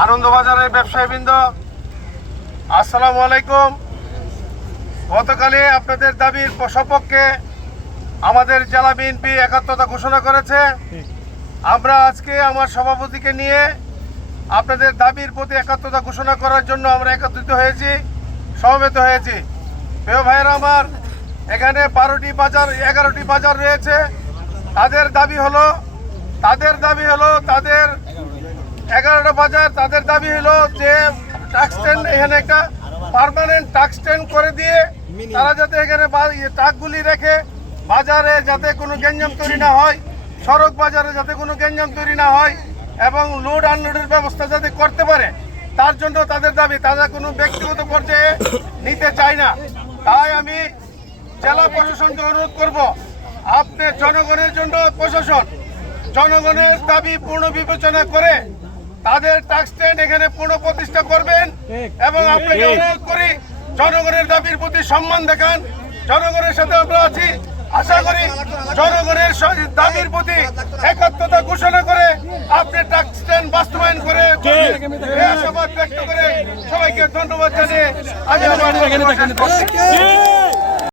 আনন্দবাজারের ব্যবসায়ীবৃন্দ, আসসালামু আলাইকুম। গতকালে আপনাদের দাবির সপক্ষে আমাদের জেলা বিএনপি একাত্মতা ঘোষণা করেছে। আমরা আজকে আমার সভাপতিকে নিয়ে আপনাদের দাবির প্রতি একাত্মতা ঘোষণা করার জন্য আমরা একত্রিত হয়েছি, সমবেত হয়েছি। প্রিয় ভাইয়েরা আমার, এখানে বারোটি বাজার, এগারোটি বাজার রয়েছে। তাদের দাবি হলো, তাদের দাবি হলো এগারোটা বাজার, তাদের দাবি হলো যে টাক্স স্ট্যান্ড এখানে একটা পার্মানেন্ট টাক্স স্ট্যান্ড করে দিয়ে তারা যাতে এখানে বা- ইয়ে ট্রাকগুলি রেখে বাজারে যাতে কোনো গ্যাঞ্জাম তৈরি না হয়, সড়ক বাজারে যাতে কোনো গ্যাঞ্জাম তৈরি না হয় এবং লোড আনলোডের ব্যবস্থা যাতে করতে পারে, তার জন্য তাদের দাবি। তারা কোনো ব্যক্তিগত পর্যায়ে নিতে চায় না। তাই আমি জেলা প্রশাসনকে অনুরোধ করব, আপনি জনগণের জন্য প্রশাসন, জনগণের দাবি পূর্ণ বিবেচনা করে তাদের টাক্স স্ট্যান্ড এখানে পুনঃপ্রতিষ্ঠা করবেন এবং আপনাকে অনুরোধ করি জনগণের দাবির প্রতি সম্মান দেখান। জনগণের সাথে আমরা আছি। আশা করি জনগণের দাবির প্রতি একাত্মতা ঘোষণা করে আপনি টাক্স স্ট্যান্ড বাস্তবায়ন করে আশাবাদ ব্যক্ত করে সবাইকে ধন্যবাদ জানিয়ে আজ আমার।